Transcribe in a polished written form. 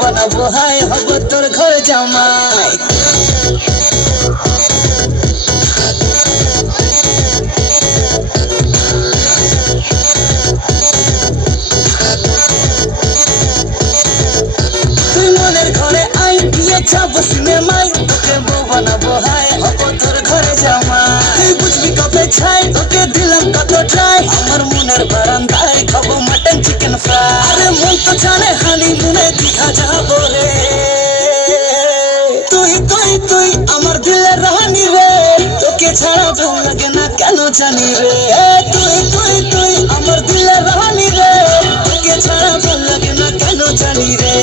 বানাবো হাই হব তোর ঘর জামাই। তুই মনের ঘরে আই দিয়ে যাবো সিনেমায়, তোকে বউ বানাবো হাই হব তোর ঘরে জামাই। তুই বুঝবি কবে ছাই তোকে দিলাম কত ট্রাই, আমার মনের বারান্দায় খাবো মাটন চিকেন ফ্রাই। আরে মন তো জানে হানিমুনে দীঘা যাবো রে, তুই তুই তুই আমার দিলের রানী রে, তোকে ছাড়া ভালো লাগে না কেন জানি রে। তুই তুই তুই আমার দিলের রানী রে, তোকে ছাড়া ভালো লাগে না কেন জানি রে।